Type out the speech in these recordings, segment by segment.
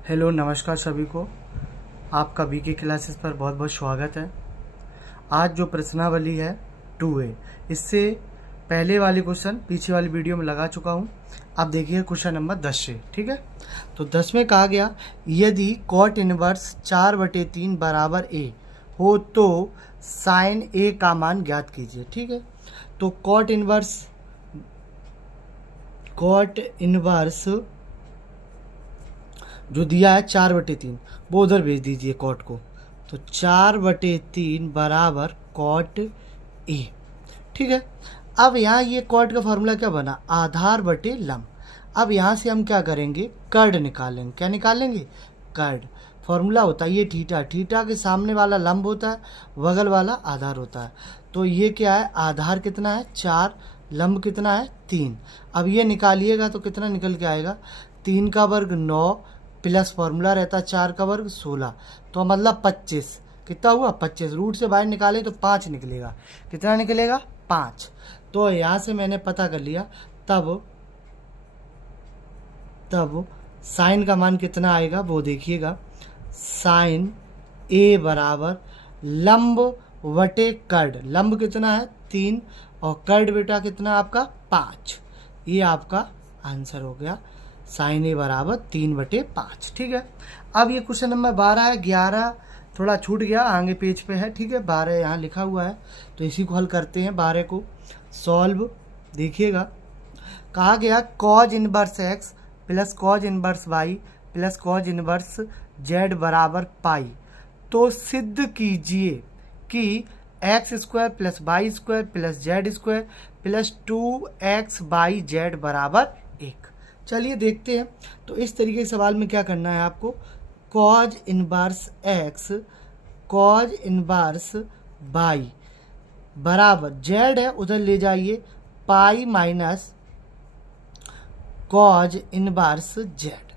Hello नमस्कार सभी को। आपका बीके क्लासेस पर बहुत बहुत स्वागत है। आज जो प्रश्नावली है 2A, इससे पहले वाले क्वेश्चन पीछे वाली वीडियो में लगा चुका हूँ। अब देखिए क्वेश्चन नंबर 10 से, ठीक है। तो 10 में कहा गया यदि कॉट इनवर्स 4/3 बराबर ए हो तो साइन ए का मान ज्ञात कीजिए, ठीक है। तो कॉट इनवर्स जो दिया है 4/3, वो उधर भेज दीजिए कॉट को। तो 4/3 बराबर कॉट ए, ठीक है। अब यहाँ ये कॉट का फॉर्मूला क्या बना, आधार बटे लंब। अब यहाँ से हम क्या करेंगे, कर्ड निकालेंगे। क्या निकालेंगे, कर्ड। फॉर्मूला होता है ये थीटा, थीटा के सामने वाला लंब होता है, बगल वाला आधार होता है। तो ये क्या है, आधार कितना है 4, लंब कितना है 3। अब ये निकालिएगा तो कितना निकल के आएगा, 3 का वर्ग 9 प्लस फॉर्मूला रहता है 4 का वर्ग 16, तो मतलब 25। कितना हुआ 25। रूट से बाहर निकालें तो 5 निकलेगा। कितना निकलेगा 5। तो यहाँ से मैंने पता कर लिया। तब साइन का मान कितना आएगा वो देखिएगा। साइन ए बराबर लंब बटे कर्ड। लंब कितना है 3 और कर्ड बेटा कितना आपका 5। ये आपका आंसर हो गया। साइन ए बराबर 3/5, ठीक है। अब ये क्वेश्चन नंबर 12 है। 11 थोड़ा छूट गया, आगे पेज पे है, ठीक है। 12 यहाँ लिखा हुआ है, तो इसी को हल करते हैं। 12 को सॉल्व देखिएगा। कहा गया cos inverse x plus cos inverse y plus cos inverse z बराबर पाई। तो सिद्ध कीजिए कि x square plus y square plus z square plus 2x/z बराबर 1। चलिए देखते हैं। तो इस तरीके के सवाल में क्या करना है आपको, cos inverse x cos inverse y बराबर जेड है उधर ले जाइए, pi minus cos inverse z,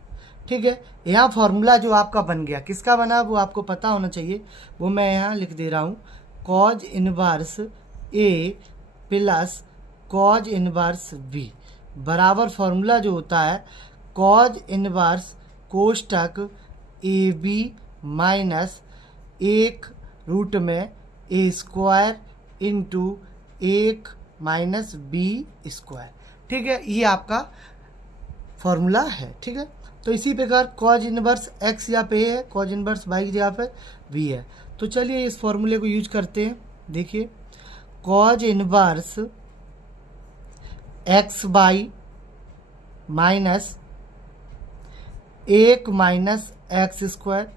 ठीक है। यहाँ फॉर्मूला जो आपका बन गया किसका बना वो आपको पता होना चाहिए, वो मैं यहाँ लिख दे रहा हूँ। Cos inverse A plus cos inverse B बराबर फॉर्मूला जो होता है कॉज इनवर्स कोष्टक ए बी माइनस 1 रूट में A square into 1 minus B square, ठीक है। ये आपका फॉर्मूला है, ठीक है। तो इसी प्रकार कॉज इनवर्स एक्स यहाँ पे है, कॉज इनवर्स वाई यहाँ पे बी है। तो चलिए इस फॉर्मूले को यूज करते हैं। देखिए cos inverse x by minus 1 minus x square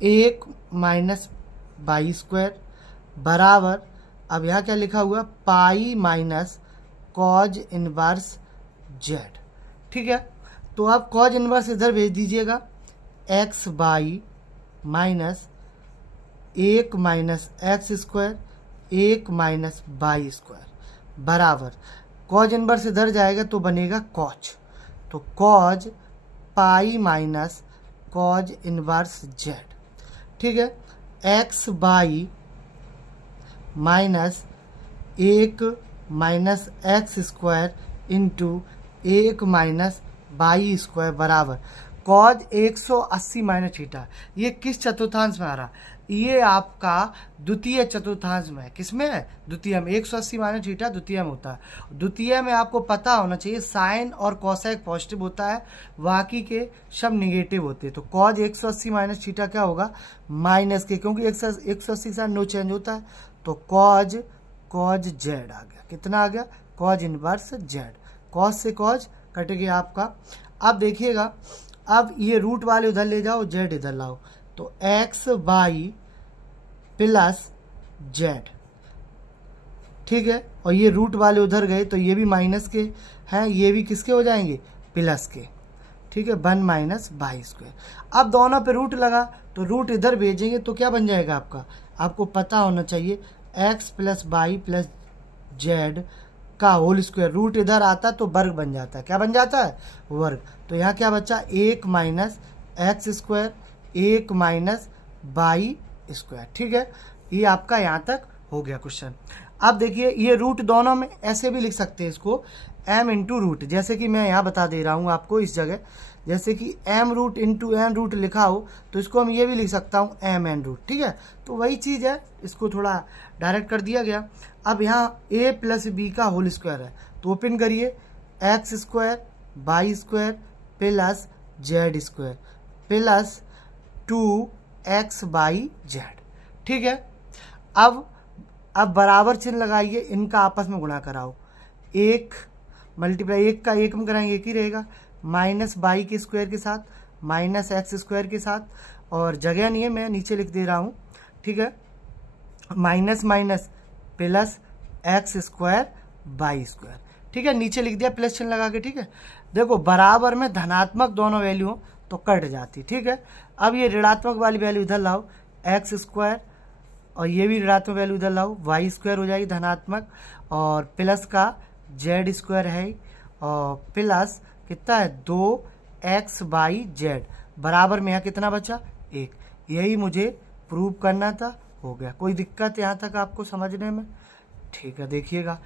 1 minus y square बराबर, अब यहाँ क्या लिखा हुआ, pi minus cos inverse z, ठीक है। तो आप कॉज इनवर्स इधर भेज दीजिएगा, x by minus 1 minus x square 1 minus y square बराबर, कॉज इनवर्स इधर जाएगा तो बनेगा कॉज, तो cos pi minus cos inverse z, ठीक है। X by minus 1 minus x square into 1 minus y square बराबर कॉज 180 माइनस थीटा। ये किस चतुर्थांश में आ रहा, ये आपका द्वितीय चतुर्थांश में है। किस में है, द्वितीय में। 180 माइनस थीटा द्वितीय में होता है। द्वितीय में आपको पता होना चाहिए साइन और कॉसेक पॉजिटिव होता है, बाकी के सब निगेटिव होते हैं। तो कॉज 180 माइनस थीटा क्या होगा, माइनस के, क्योंकि 180 के साथ नो चेंज होता है। तो कॉज जेड आ गया। कितना आ गया, कॉज इनवर्स जेड। कॉज से कॉज कट गया आपका। अब देखिएगा, अब ये रूट वाले उधर ले जाओ, जेड इधर लाओ, तो एक्स बाई प्लस जेड, ठीक है। और ये रूट वाले उधर गए तो ये भी माइनस के हैं, ये भी किसके हो जाएंगे, प्लस के, ठीक है। 1 माइनस वाई स्क्वायर। अब दोनों पे रूट लगा तो रूट इधर भेजेंगे तो क्या बन जाएगा आपका, आपको पता होना चाहिए x plus y plus z का होल स्क्वायर। रूट इधर आता तो वर्ग बन जाता है। क्या बन जाता है, वर्ग। तो यहाँ क्या बचा, 1 minus x square 1 minus y square, ठीक है। ये आपका यहाँ तक हो गया क्वेश्चन। अब देखिए ये रूट दोनों में ऐसे भी लिख सकते हैं इसको, m इंटू रूट, जैसे कि मैं यहाँ बता दे रहा हूँ आपको इस जगह। जैसे कि m root into n root लिखा हो तो इसको हम ये भी लिख सकता हूँ m n रूट, ठीक है। तो वही चीज़ है, इसको थोड़ा डायरेक्ट कर दिया गया। अब यहाँ a प्लस बी का होल स्क्वायर है तो ओपन करिए, x square y square plus z square plus 2x by z, ठीक है। अब बराबर चिन्ह लगाइए, इनका आपस में गुणा कराओ, एक मल्टीप्लाई एक का एक में कराएंगे एक ही रहेगा, माइनस बाई के स्क्वायर के साथ माइनस एक्स स्क्वायर के साथ, और जगह नहीं है मैं नीचे लिख दे रहा हूँ, ठीक है, minus minus plus x square by square, ठीक है, नीचे लिख दिया प्लस चिन्ह लगा के, ठीक है। देखो बराबर में धनात्मक दोनों वैल्यू हो तो कट जाती, ठीक है। अब ये ऋणात्मक वाली वैल्यू इधर लाओ, एक्स स्क्वायर, और ये भी ऋणात्मक वैल्यू इधर लाओ, वाई स्क्वायर हो जाएगी धनात्मक, और प्लस का जेड स्क्वायर है, और प्लस कितना है 2x बाई जेड, बराबर में यहाँ कितना बचा 1। यही मुझे प्रूव करना था, हो गया। कोई दिक्कत यहाँ तक आपको समझने में? ठीक है, देखिएगा।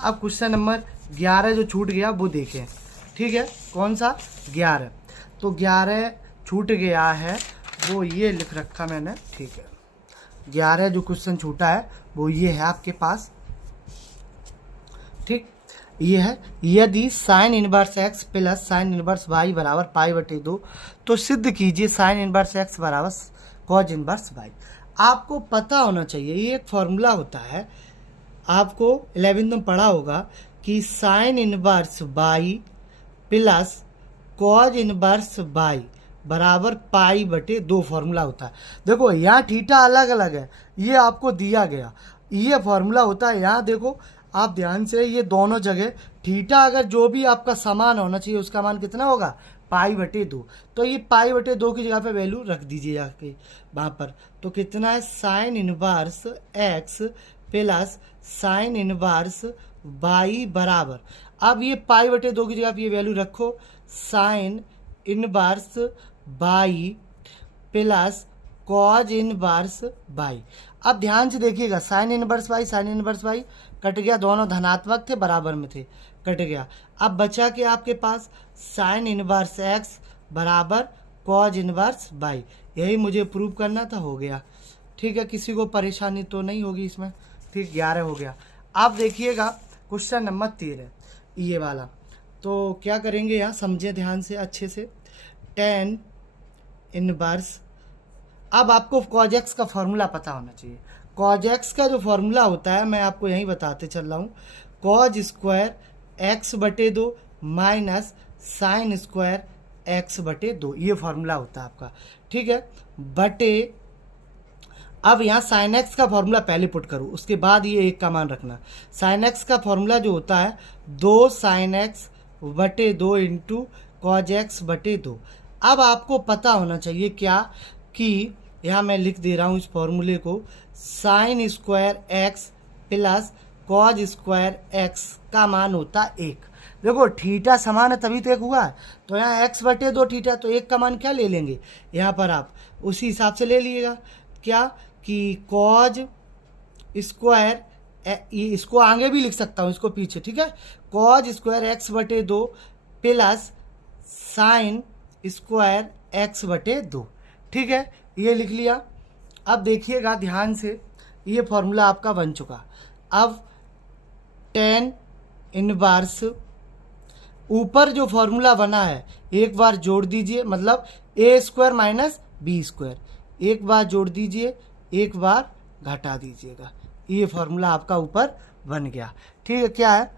अब क्वेश्चन नंबर 11 जो छूट गया वो देखें, ठीक है, कौन सा 11, तो 11 छूट गया है वो ये लिख रखा मैंने, ठीक है। 11 जो क्वेश्चन छूटा है वो ये है आपके पास, ठीक, ये है, यदि sine inverse x plus sine inverse y बराबर पाई बटे 2 तो सिद्ध कीजिए साइन इनवर्स एक्स बराबर कॉज इनवर्स वाई। आपको पता होना चाहिए, ये एक फॉर्मूला होता है, आपको 11th में पढ़ा होगा कि sine inverse y plus cos inverse y बराबर पाई बटे 2 फॉर्मूला होता है। देखो यहाँ थीटा अलग अलग है, ये आपको दिया गया, ये फॉर्मूला होता है। यहाँ देखो आप ध्यान से, ये दोनों जगह थीटा अगर जो भी आपका समान होना चाहिए उसका मान कितना होगा पाई बटे 2, तो ये पाई बटे 2 की जगह पे वैल्यू रख दीजिए जाके वहाँ पर, तो कितना है sine inverse x plus sine inverse y बराबर, अब ये पाई बटे 2 की जगह पे ये वैल्यू रखो, sine inverse by plus cos inverse by. अब ध्यान से देखिएगा, साइन इनवर्स बाई कट गया, दोनों धनात्मक थे बराबर में थे, कट गया। अब बचा के आपके पास साइन इनवर्स एक्स बराबर कॉज इनवर्स बाई, यही मुझे प्रूव करना था, हो गया, ठीक है। किसी को परेशानी तो नहीं होगी इसमें, ठीक, 11 हो गया। अब देखिएगा क्वेश्चन नंबर 13 ये वाला, तो क्या करेंगे यहाँ समझे ध्यान से अच्छे से, टेन इनवर्स, अब आपको कॉज एक्स का फॉर्मूला पता होना चाहिए। कॉज एक्स का जो फॉर्मूला होता है मैं आपको यहीं बताते चल रहा हूँ, कॉज स्क्वायर एक्स बटे 2 माइनस साइन स्क्वायर एक्स बटे 2, ये फॉर्मूला होता है आपका, ठीक है, बटे, अब यहाँ साइन एक्स का फॉर्मूला पहले पुट करो, उसके बाद ये एक का मान रखना। साइन एक्स का फॉर्मूला जो होता है 2 साइन एक्स बटे 2 इंटू कॉज एक्स बटे 2। अब आपको पता होना चाहिए क्या, कि यहाँ मैं लिख दे रहा हूँ इस फॉर्मूले को, sine square x plus cause square x का मान होता 1। देखो थीटा समान है तभी तो 1 हुआ है, तो यहाँ x बटे 2 थीटा, तो 1 का मान क्या ले लेंगे यहाँ पर, आप उसी हिसाब से ले लीजिएगा, क्या कि कॉज स्क्वायर, इसको आगे भी लिख सकता हूँ इसको पीछे, ठीक है, कॉज स्क्वायर एक्स बटे 2 प्लस साइन स्क्वायर एक्स बटे 2, ठीक है, ये लिख लिया। अब देखिएगा ध्यान से, ये फॉर्मूला आपका बन चुका। अब टेन इनवर्स, ऊपर जो फॉर्मूला बना है एक बार जोड़ दीजिए, मतलब ए स्क्वायर माइनस बी स्क्वायर, एक बार जोड़ दीजिए एक बार घटा दीजिएगा, ये फॉर्मूला आपका ऊपर बन गया, ठीक है। क्या है,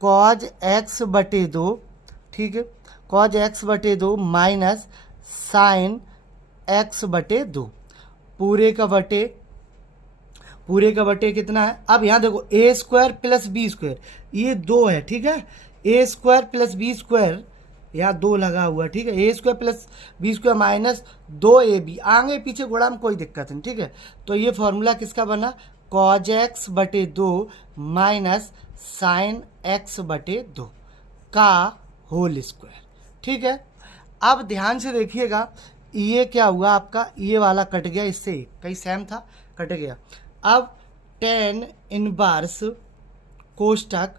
कॉज एक्स बटे 2, ठीक है, कॉज एक्स बटे 2 माइनस साइन एक्स बटे 2, पूरे का बटे कितना है। अब यहाँ देखो A square plus B square, ये 2 है, ठीक है, A square plus B square, यहाँ 2 लगा हुआ है, ठीक है, A square plus B square minus 2ab, आगे पीछे गुणा में कोई दिक्कत नहीं, ठीक है। तो ये फॉर्मूला किसका बना, कॉज एक्स बटे 2 माइनस साइन एक्स बटे 2 का होल स्क्वायर, ठीक है। अब ध्यान से देखिएगा, ये क्या हुआ आपका, ये वाला कट गया, इससे कहीं सेम था, कट गया। अब टेन इनवर्स कोष्टक,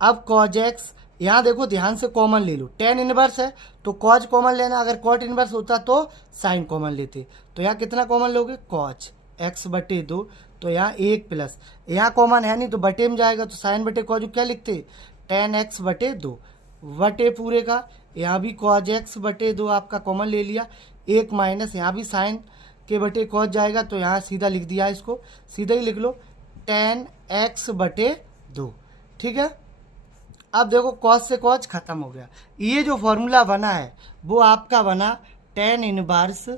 अब कॉज एक्स यहाँ देखो ध्यान से कॉमन ले लो, टेन इनवर्स है तो कॉज कॉमन लेना, अगर कॉट इनवर्स होता तो साइन कॉमन लेते। तो यहाँ कितना कॉमन लोगे, कॉज एक्स बटे 2, तो यहाँ 1 प्लस, यहाँ कॉमन है नहीं तो बटे में जाएगा, तो साइन बटे कॉज क्या लिखते, टेन एक्स बटे 2 बटे पूरे का, यहाँ भी कॉज एक्स बटे 2 आपका कॉमन ले लिया, 1 माइनस यहाँ भी साइन के बटे कॉज जाएगा, तो यहाँ सीधा लिख दिया, इसको सीधा ही लिख लो टेन एक्स बटे 2। ठीक है, अब देखो कॉस से कॉज खत्म हो गया, ये जो फॉर्मूला बना है वो आपका बना टेन इनवर्स,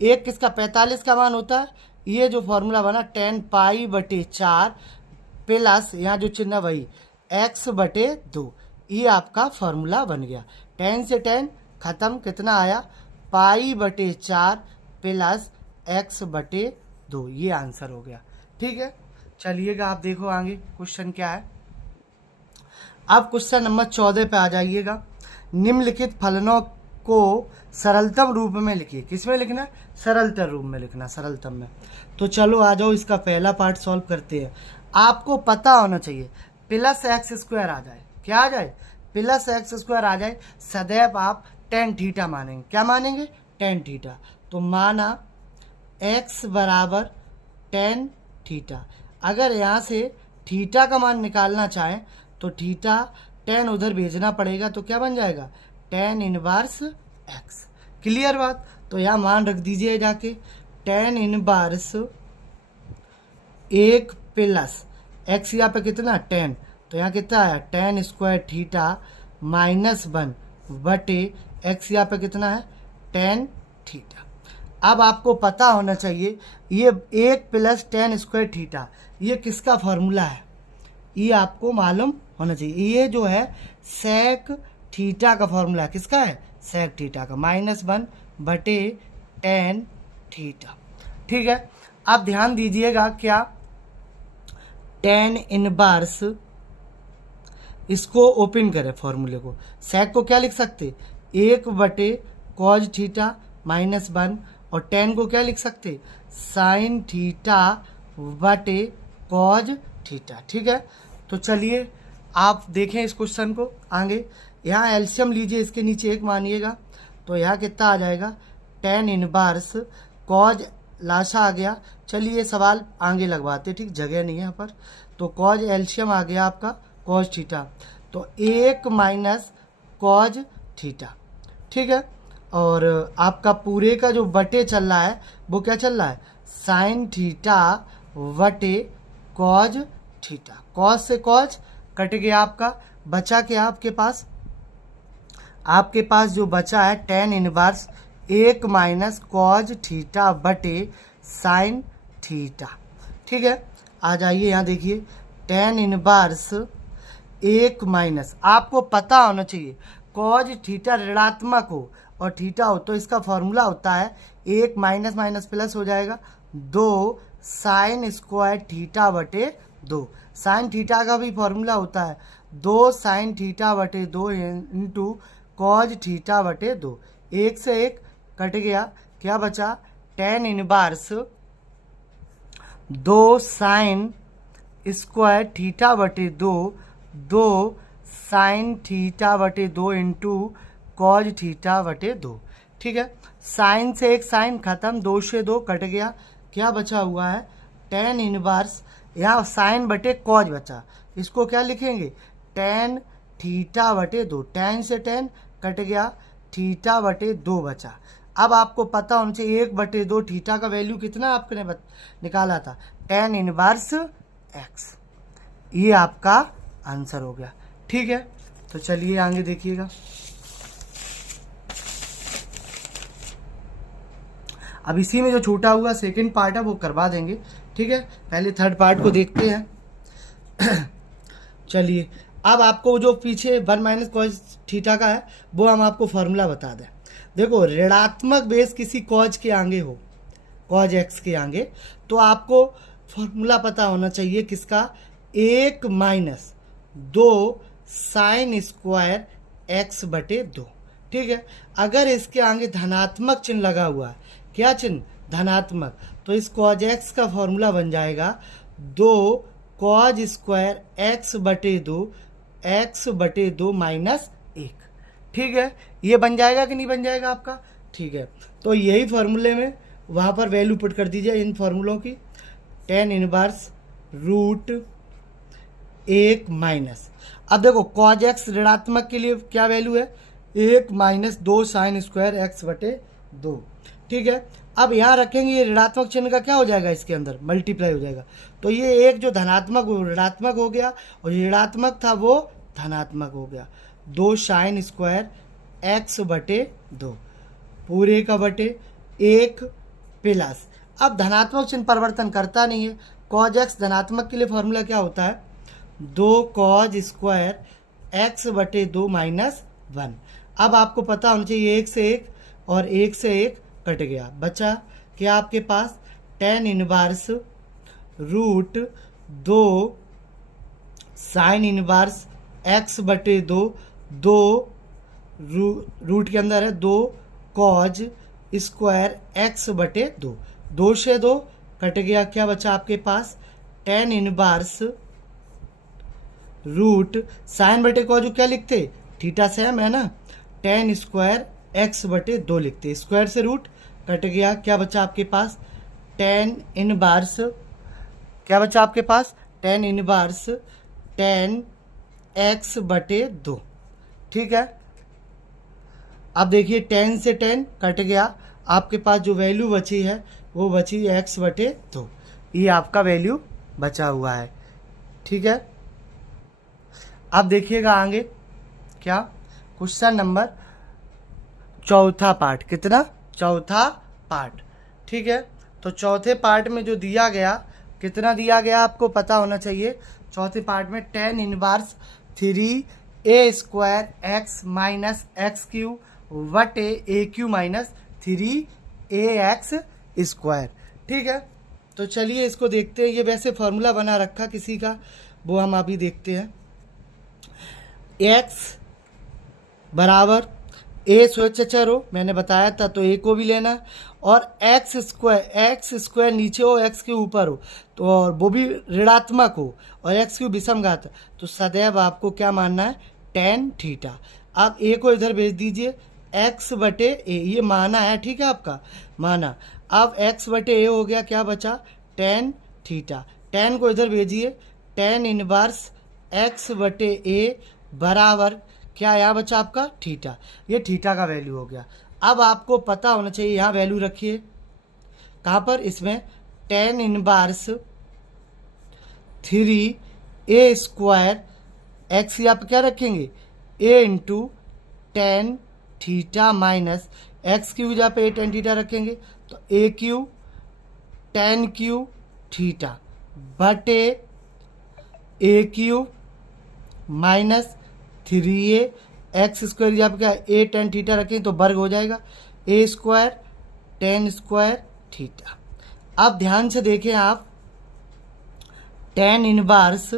एक किसका 45 का मान होता है, ये जो फॉर्मूला बना टेन पाई बटे 4 प्लस यहाँ जो चिन्ह वही एक्स बटे 2, ये आपका फॉर्मूला बन गया। टेन से टेन खत्म, कितना आया पाई बटे 4 प्लस एक्स बटे 2, ये आंसर हो गया। ठीक है, चलिएगा आप देखो आगे क्वेश्चन क्या है। अब क्वेश्चन नंबर 14 पे आ जाइएगा। निम्नलिखित फलनों को सरलतम रूप में लिखिए। किस में लिखना है, सरलतम रूप में लिखना, सरलतम में। तो चलो आ जाओ, इसका पहला पार्ट सॉल्व करते हैं। आपको पता होना चाहिए प्लस एक्स स्क्वायर आ जाए, क्या आ जाए, प्लस एक्स स्क्वायर आ जाए, सदैव आप टेन थीटा मानेंगे। क्या मानेंगे, टेन थीटा। तो माना एक्स बराबर टेन थीटा, अगर यहाँ से थीटा का मान निकालना चाहें तो थीटा टेन उधर भेजना पड़ेगा, तो क्या बन जाएगा टेन इनवर्स एक्स। क्लियर बात, तो यहाँ मान रख दीजिए जाके टेन इनवर्स 1 प्लस एक्स, यहाँ पे कितना 10, तो यहाँ कितना आया टेन स्क्वायर थीटा माइनस 1 बटे एक्स, यहाँ पे कितना है 10 थीटा। अब आपको पता होना चाहिए ये 1 प्लस 10 स्क्वायर थीटा ये किसका फॉर्मूला है, ये आपको मालूम होना चाहिए। ये जो है सेक थीटा का फॉर्मूला किसका है, सेक थीटा का, -1 बटे 10 थीटा। ठीक है, अब ध्यान दीजिएगा क्या, टेन इनवर्स, इसको ओपन करें फॉर्मूले को, सेक को क्या लिख सकते 1 बटे कॉज थीटा -1, और 10 को क्या लिख सकते साइन थीटा बटे कॉज थीटा। ठीक है, तो चलिए आप देखें इस क्वेश्चन को आगे। यहाँ एलसीएम लीजिए, इसके नीचे 1 मानिएगा, तो यहाँ कितना आ जाएगा टेन इनवर्स कॉज, लाशा आ गया। चलिए सवाल आगे लगवाते, ठीक, जगह नहीं है यहाँ पर। तो कॉज एलसीएम आ गया आपका कॉज थीटा, तो 1 माइनस कॉज थीटा। ठीक है, और आपका पूरे का जो बटे चल रहा है वो क्या चल रहा है साइन थीटा बटे कॉज थीटा। कॉज से कॉज कट गया आपका, बचा क्या आपके पास, आपके पास जो बचा है tan inverse 1 minus cos theta बटे साइन थीटा। ठीक है, आ जाइए यहाँ देखिए टेन इनवर्स 1 माइनस, आपको पता होना चाहिए कॉज थीटा ऋणात्मक हो और थीटा हो तो इसका फॉर्मूला होता है 1 माइनस माइनस प्लस हो जाएगा 2 साइन स्क्वायर थीटा बटे 2। साइन थीटा का भी फॉर्मूला होता है 2 साइन थीटा बटे 2 इंटू कॉज थीटा बटे 2। 1 से 1 कट गया, क्या बचा tan inverse 2 sine square theta बटे 2, 2 साइन थीटा बटे 2 इंटू कॉज थीटा बटे 2। ठीक है, साइन से 1 साइन खत्म, 2 से 2 कट गया, क्या बचा हुआ है टेन इनवर्स, यहाँ साइन बटे कॉज बचा, इसको क्या लिखेंगे टेन थीटा बटे 2। टेन से 10 कट गया, थीटा बटे 2 बचा। अब आपको पता होना चाहिए 1 बटे 2 थीटा का वैल्यू कितना आपने निकाला था टेन इनवर्स एक्स, ये आपका आंसर हो गया। ठीक है, तो चलिए आगे देखिएगा। अब इसी में जो छूटा हुआ सेकंड पार्ट है वो करवा देंगे। ठीक है, पहले थर्ड पार्ट को देखते हैं। चलिए, अब आपको जो पीछे 1 माइनस कॉज थीटा का है वो हम आपको फॉर्मूला बता दें। देखो ऋणात्मक बेस किसी कॉज के आगे हो, कॉज एक्स के आगे, तो आपको फॉर्मूला पता होना चाहिए किसका 1 माइनस 2 साइन स्क्वायर एक्स बटे 2। ठीक है, अगर इसके आगे धनात्मक चिन्ह लगा हुआ है, क्या चिन्ह धनात्मक, तो इस कॉज एक्स का फॉर्मूला बन जाएगा 2 कॉज स्क्वायर एक्स बटे 2 एक्स बटे 2 माइनस 1। ठीक है, ये बन जाएगा कि नहीं बन जाएगा आपका? ठीक है, तो यही फॉर्मूले में वहाँ पर वैल्यू पुट कर दीजिए इन फॉर्मूलों की। टेन इनवर्स रूट 1 माइनस, अब देखो कॉज एक्स ऋणात्मक के लिए क्या वैल्यू है? 1 माइनस 2 साइन स्क्वायर एक्स बटे 2। ठीक है, अब यहाँ रखेंगे, ये ऋणात्मक चिन्ह का क्या हो जाएगा? इसके अंदर मल्टीप्लाई हो जाएगा, तो ये एक जो धनात्मक वो ऋणात्मक हो गया और ऋणात्मक था वो धनात्मक हो गया। 2 साइन स्क्वायर एक्स बटे 2 पूरे का बटे 1 प्लस, अब धनात्मक चिन्ह परिवर्तन करता नहीं है। कॉज एक्स धनात्मक के लिए फॉर्मूला क्या होता है? 2 कॉज स्क्वायर एक्स बटे 2 माइनस 1। अब आपको पता होना चाहिए 1 से 1 और 1 से 1 कट गया, बचा क्या आपके पास? Tan inverse root 2 sine inverse X बटे 2, 2 रूट के अंदर है 2 कॉज स्क्वायर एक्स बटे 2, 2 से 2 कट गया, क्या बचा आपके पास? टेन इनवर्स रूट साइन बटे कॉज क्या लिखते? थीटा सेम है ना, टेन स्क्वायर एक्स बटे 2 लिखते, स्क्वायर से रूट कट गया, क्या बचा आपके पास? टेन इनवर्स, क्या बचा आपके पास? टेन इनवर्स टेन एक्स बटे 2। ठीक है, अब देखिए 10 से 10 कट गया, आपके पास जो वैल्यू बची है वो बची एक्स बटे 2, ये आपका वैल्यू बचा हुआ है। ठीक है, अब देखिएगा आगे क्या, क्वेश्चन नंबर चौथा पार्ट, कितना? चौथा पार्ट। ठीक है, तो चौथे पार्ट में जो दिया गया, कितना दिया गया आपको पता होना चाहिए। चौथे पार्ट में tan inverse 3 A square X minus X cube वटे A cube minus 3 A X square. ठीक है, तो चलिए इसको देखते हैं। ये वैसे फॉर्मूला बना रखा किसी का, वो हम अभी देखते हैं। एक्स बराबर ए स्वेच्छाचार हो, मैंने बताया था, तो ए को भी लेना, और एक्स स्क्वायर नीचे हो, एक्स के ऊपर हो, तो और वो भी ऋणात्मक हो, और एक्स की विषम घात, तो सदैव आपको क्या मानना है? Tan theta. आप ए को इधर भेज दीजिए, एक्स बटे ए, ये माना है, ठीक है, आपका माना। अब एक्स बटे ए हो गया, क्या बचा? Tan theta. टेन को इधर भेजिए, टेन इनवर्स एक्स बटे ए बराबर क्या यहाँ बचा आपका? थीटा। ये थीटा का वैल्यू हो गया। अब आपको पता होना चाहिए, यहाँ वैल्यू रखिए, कहाँ पर? इसमें tan inverse 3 A square X, यहाँ पर क्या रखेंगे? A into tan theta minus X cube, जहाँ पे ए टेन थीटा रखेंगे, तो A cube tan cube theta बटे A cube minus 3a X square, यहाँ पे क्या ए टेन थीटा रखें तो वर्ग हो जाएगा, ए स्क्वायर टेन स्क्वायर थीटा। अब ध्यान से देखें आप, टेन इनवर्स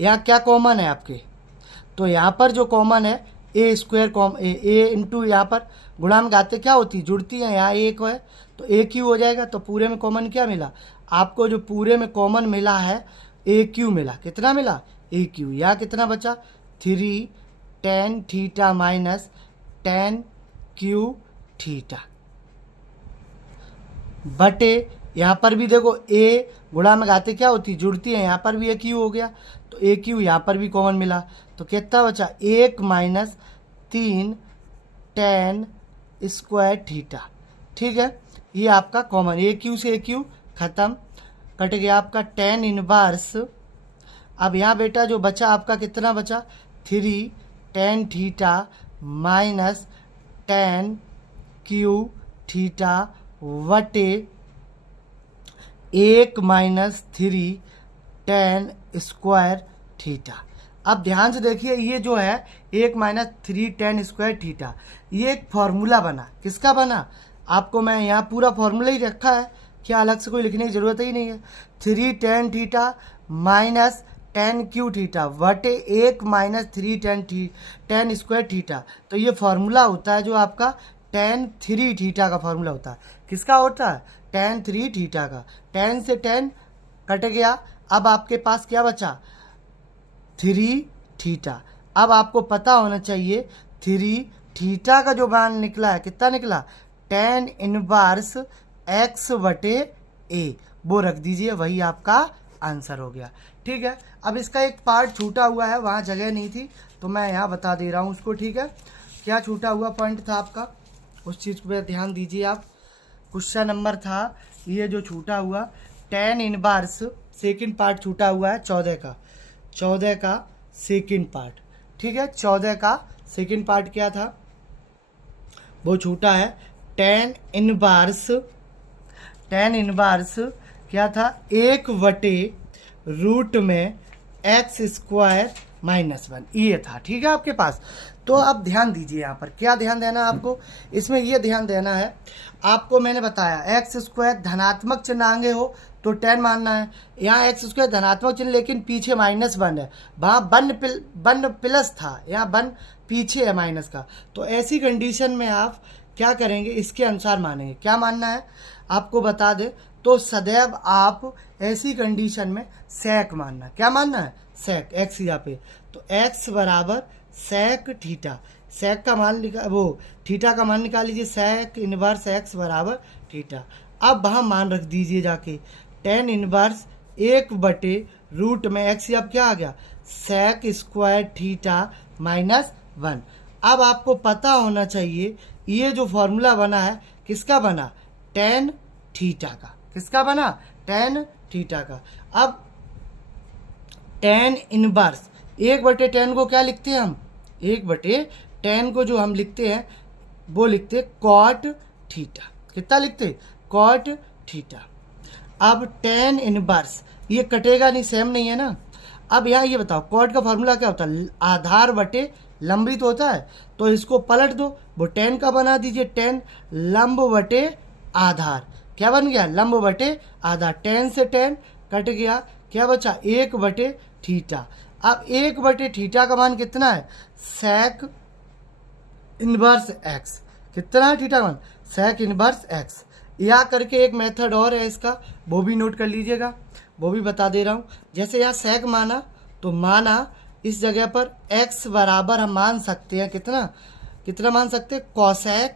यहाँ क्या कॉमन है आपके? तो यहाँ पर जो कॉमन है ए स्क्वायर ए इंटू यहाँ पर गुणा में घाते क्या होती है? जुड़ती है, यहाँ एक है तो ए क्यू हो जाएगा। तो पूरे में कॉमन क्या मिला आपको? जो पूरे में कॉमन मिला है ए क्यू मिला। कितना मिला? ए क्यू। यहाँ कितना बचा? 3 tan theta minus tan cube theta बटे, यहाँ पर भी देखो ए गुणा में घाते क्या होती? जुड़ती है, यहाँ पर भी ए क्यू हो गया, तो ए क्यू यहाँ पर भी कॉमन मिला, तो कितना बचा? 1 माइनस 3 टेन स्क्वायर थीटा। ठीक है, ये आपका कॉमन, ए क्यू से ए क्यू खत्म, कट गया आपका टेन इनवर्स। अब यहाँ बेटा जो बचा आपका कितना बचा? 3 tan theta minus tan cube theta वटे 1 माइनस 3 टेन स्क्वायर थीटा। अब ध्यान से देखिए, ये जो है 1 माइनस 3 टेन स्क्वायर थीटा, ये एक फॉर्मूला बना। किसका बना? आपको मैं यहाँ पूरा फॉर्मूला ही रखा है, क्या अलग से कोई लिखने की ज़रूरत ही नहीं है। 3 tan theta minus tan cube theta वटे 1 माइनस 3 टेन स्क्वायर थीटा, तो ये फॉर्मूला होता है जो आपका टेन 3 थीटा का फॉर्मूला होता है। किसका होता है? टेन 3 थीटा का। टेन से टेन कट गया, अब आपके पास क्या बचा? 3 थीटा। अब आपको पता होना चाहिए 3 थीटा का जो मान निकला है कितना निकला, tan इनवर्स x बटे a, वो रख दीजिए, वही आपका आंसर हो गया। ठीक है, अब इसका एक पार्ट छूटा हुआ है, वहाँ जगह नहीं थी तो मैं यहाँ बता दे रहा हूँ उसको। ठीक है, क्या छूटा हुआ पॉइंट था आपका, उस चीज़ पे ध्यान दीजिए आप। क्वेश्चन नंबर था ये जो छूटा हुआ tan इनवर्स सेकंड पार्ट छूटा हुआ है 14 का सेकंड पार्ट। ठीक है, 14 का सेकंड पार्ट क्या था, वो छूटा है tan इनवर्स क्या था, 1/√में x² -1 ये था। ठीक है आपके पास। तो अब ध्यान दीजिए यहाँ पर क्या ध्यान देना है आपको, इसमें ये ध्यान देना है आपको, मैंने बताया x² धनात्मक चिन्ह आगे हो तो tan मानना है। यहाँ x² धनात्मक चिन्ह लेकिन पीछे -1 है, वहाँ वन प्लस था, यहाँ वन पीछे है माइनस का। तो ऐसी कंडीशन में आप क्या करेंगे, इसके अनुसार मानेंगे। क्या मानना है आपको बता दें तो सदैव आप ऐसी कंडीशन में sec मानना है। क्या मानना है, sec x यहाँ पे, तो x बराबर sec थीटा, sec का मान वो थीटा का मान निकाल लीजिए, sec इनवर्स x बराबर थीटा। अब वहाँ मान रख दीजिए जाके tan इनवर्स 1/√में x, अब क्या आ गया sec² थीटा -1। अब आपको पता होना चाहिए ये जो फॉर्मूला बना है किसका बना, tan थीटा का। किसका बना, tan थीटा का। अब tan इनवर्स 1/tan को क्या लिखते हैं हम, 1/tan को जो हम लिखते हैं वो लिखते हैं cot थीटा। कितना लिखते हैं, cot थीटा। अब tan इनवर्स ये कटेगा नहीं, सेम नहीं है ना। अब यहाँ ये बताओ cot का फॉर्मूला क्या होता है, आधार बटे लंबी तो होता है, तो इसको पलट दो, वो tan का बना दीजिए, tan लंब बटे आधार। क्या बन गया, लंब बटे आधार। tan से tan कट गया, क्या बचा 1/थीटा। अब 1/थीटा का मान कितना है, sec इनवर्स x। कितना है थीटा का मान, sec इनवर्स x। या करके एक मेथड और है इसका, वो भी नोट कर लीजिएगा, वो भी बता दे रहा हूँ। जैसे यहाँ sec माना तो माना इस जगह पर x बराबर हम मान सकते हैं कितना मान सकते हैं, cosec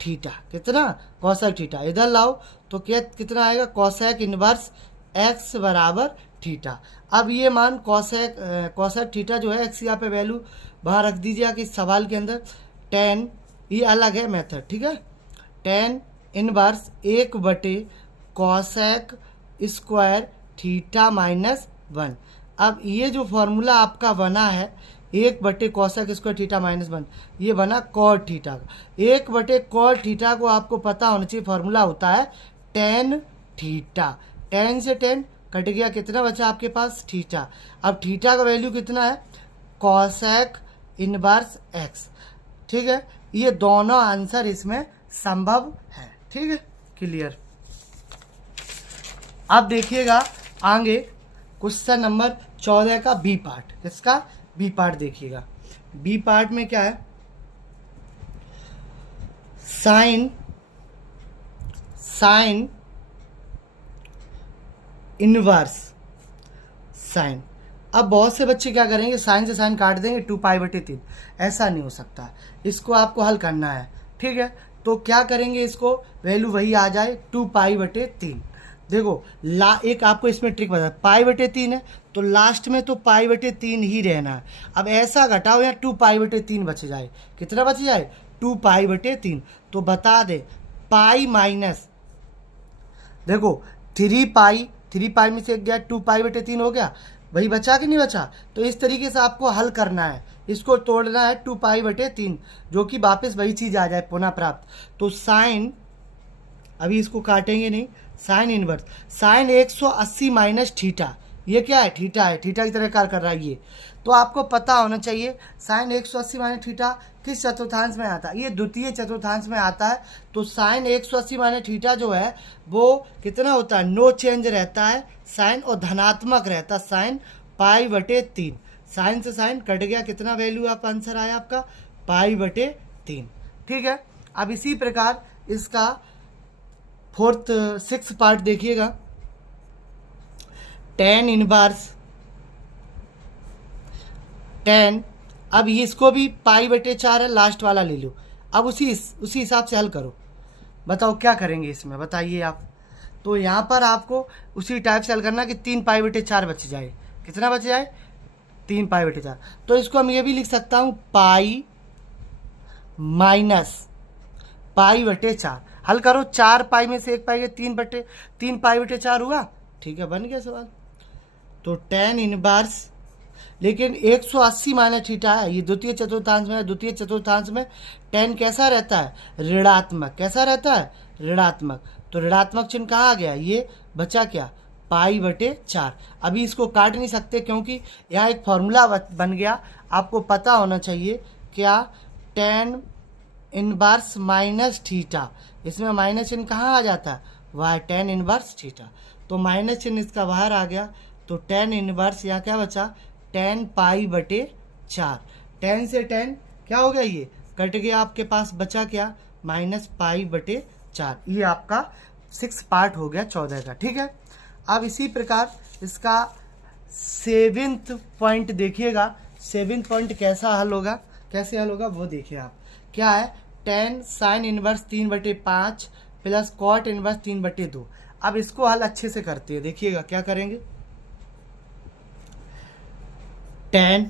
थीटा। कितना, cosec थीटा। इधर लाओ तो क्या कितना आएगा, cosec इनवर्स x बराबर थीटा। अब ये मान cosec थीटा जो है x यहाँ पे वैल्यू वहाँ रख दीजिए कि सवाल के अंदर tan, ये अलग है मेथड। ठीक है, tan इनवर्स 1/cosec² थीटा -1। अब ये जो फॉर्मूला आपका बना है 1/cosec² थीटा -1, ये बना cot थीटा का। 1/cot थीटा को आपको पता होना चाहिए फॉर्मूला होता है tan थीटा। tan से tan कट गया, कितना बचा आपके पास, थीटा। अब थीटा का वैल्यू कितना है, cosec इनवर्स x। ठीक है, ये दोनों आंसर इसमें संभव है। ठीक है, क्लियर। अब देखिएगा आगे क्वेश्चन नंबर 14 का बी पार्ट। किसका, बी पार्ट देखिएगा। बी पार्ट में क्या है, साइन इनवर्स साइन। अब बहुत से बच्चे क्या करेंगे, साइन से साइन काट देंगे, 2π/3। ऐसा नहीं हो सकता, इसको आपको हल करना है। ठीक है, तो क्या करेंगे, इसको वैल्यू वही आ जाए 2π/3। देखो एक आपको इसमें ट्रिक बता, π/3 है तो लास्ट में तो π/3 ही रहना है। अब ऐसा घटाओ यहाँ 2π/3 बच जाए, कितना बच जाए, 2π/3। तो बता दे पाई माइनस, देखो 3π में से गया 2π/3 हो गया, वही बचा कि नहीं बचा। तो इस तरीके से आपको हल करना है, इसको तोड़ना है 2π/3, जो कि वापस वही चीज़ आ जाए पुनः प्राप्त। तो साइन, अभी इसको काटेंगे नहीं, sine inverse sine 180 minus theta, ये क्या है, थीटा है, थीटा की तरह कार्य कर रहा है ये। तो आपको पता होना चाहिए साइन 180 माइनस थीटा किस चतुर्थांश में आता है, ये द्वितीय चतुर्थांश में आता है। तो साइन 180 माइनस थीटा जो है वो कितना होता है, नो चेंज रहता है साइन, और धनात्मक रहता है साइन π/3। साइन से साइन कट गया, कितना वैल्यू आप आंसर आया आपका π/3। ठीक है, अब इसी प्रकार इसका 6th पार्ट देखिएगा, tan इनवर्स tan अब ये इसको भी पाई बटे 4 है, लास्ट वाला ले लो। अब उसी हिसाब से हल करो। बताओ क्या करेंगे इसमें, बताइए आप। तो यहाँ पर आपको उसी टाइप से हल करना कि 3 पाई बटे 4 बच जाए। कितना बच जाए? 3 पाई बटे 4। तो इसको हम ये भी लिख सकता हूँ पाई माइनस पाई बटे 4। हल करो, 4 पाई में से 1 पाई के 3 पाई बटे 4 हुआ। ठीक है, बन गया सवाल। तो tan इनवर्स, लेकिन 180 माइनस थीटा है, ये द्वितीय चतुर्थांश में है। द्वितीय चतुर्थांश में tan कैसा रहता है? ऋणात्मक। कैसा रहता है? ऋणात्मक। तो ऋणात्मक चिन्ह कहाँ आ गया? ये बचा क्या? पाई बटे 4। अभी इसको काट नहीं सकते क्योंकि यहाँ एक फॉर्मूला बन गया, आपको पता होना चाहिए। क्या? tan inverse minus theta. इसमें माइनस चिन्ह कहाँ आ जाता है? वह tan इनवर्स थीटा। तो माइनस चिन्ह इसका बाहर आ गया। तो tan इनवर्स यहाँ क्या बचा? tan पाई बटे 4। tan से tan क्या हो गया? ये कट गया, आपके पास बचा क्या? माइनस पाई बटे 4। ये आपका 6 पार्ट हो गया 14 का। ठीक है, अब इसी प्रकार इसका 7th पॉइंट देखिएगा। 7th पॉइंट कैसा हल होगा, कैसे हल होगा वो देखिए आप। क्या है? tan साइन इनवर्स 3/5 प्लस कॉट इनवर्स 3/2। अब इसको हल अच्छे से करते हैं, देखिएगा क्या करेंगे। tan,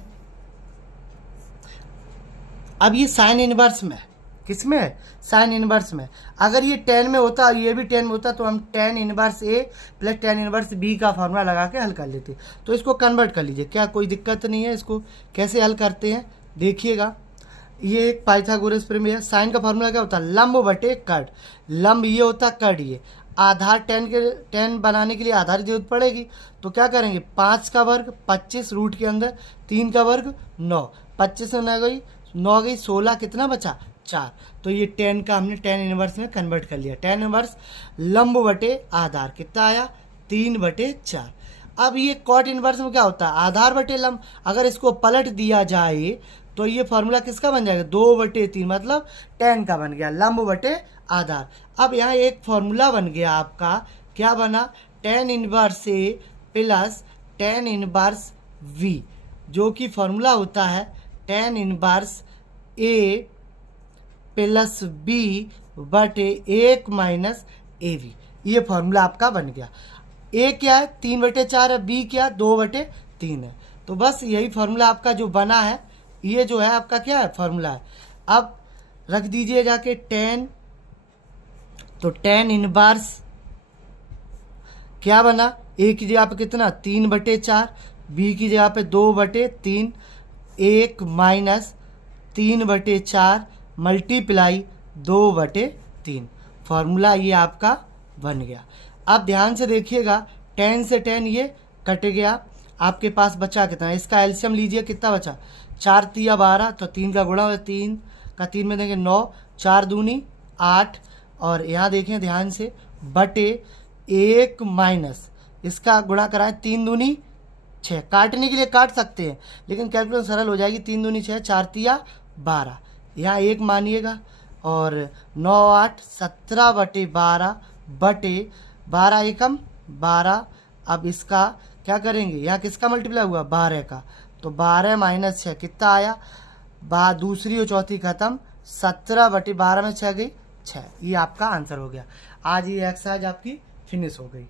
अब ये साइन इनवर्स में, किस में है? साइन इनवर्स में। अगर ये tan में होता और ये भी tan में होता तो हम tan inverse A plus tan inverse B का फॉर्मूला लगा के हल कर लेते। तो इसको कन्वर्ट कर लीजिए, क्या कोई दिक्कत नहीं है। इसको कैसे हल करते हैं देखिएगा। ये एक पाइथागोरस प्रमेय है। साइन का फॉर्मूला क्या होता है? लंब बटे कट। लंब ये होता, कट ये। आधार tan बनाने के लिए आधार की जरूरत पड़ेगी। तो क्या करेंगे? 5 का वर्ग 25 रूट के अंदर, 3 का वर्ग 9, 25 में 9 गई 16, कितना बचा? 4। तो ये tan का हमने tan इनवर्स में कन्वर्ट कर लिया। tan इनवर्स लंब बटे आधार कितना आया? 3/4। अब ये कॉट इनवर्स में क्या होता है? आधार बटे लंब। अगर इसको पलट दिया जाए तो ये फॉर्मूला किसका बन जाएगा? 2/3, मतलब tan का बन गया, लंब बटे आधार। अब यहाँ एक फॉर्मूला बन गया आपका, क्या बना? tan inverse A plus tan inverse V, जो कि फॉर्मूला होता है tan inverse A plus B बटे 1 माइनस AV। ये फॉर्मूला आपका बन गया। A क्या है? 3/4 है। B क्या? 2/3 है। तो बस यही फॉर्मूला आपका जो बना है, ये जो है आपका क्या है? फॉर्मूला है। अब रख दीजिए जाके tan, तो tan इनवर्स क्या बना? A की जगह पे कितना? 3/4, B की जगह पे 2/3, 1 माइनस 3/4 मल्टीप्लाई 2/3। फॉर्मूला ये आपका बन गया। अब ध्यान से देखिएगा, tan से tan ये कट गया, आपके पास बचा कितना? इसका एलसीएम लीजिए, कितना बचा? 4 तिया 12, तो 3 का गुणा हो, 3 का 3 में देंगे 9, 4 दूनी 8, और यहाँ देखें ध्यान से, बटे 1 माइनस इसका गुणा कराएं, 3 दूनी 6। काटने के लिए काट सकते हैं लेकिन कैलकुलेशन सरल हो जाएगी। 3 दूनी 6, 4 तिया 12, यहाँ 1 मानिएगा, और 9 8 17/12 बटे 12 एकम 12। अब इसका क्या करेंगे? यहाँ किसका मल्टीप्लाई हुआ? 12 का। तो 12 माइनस 6 कितना आया? दूसरी और चौथी खत्म, 17/12 में 6 गई 6। ये आपका आंसर हो गया। आज ये एक्सरसाइज आपकी फिनिश हो गई।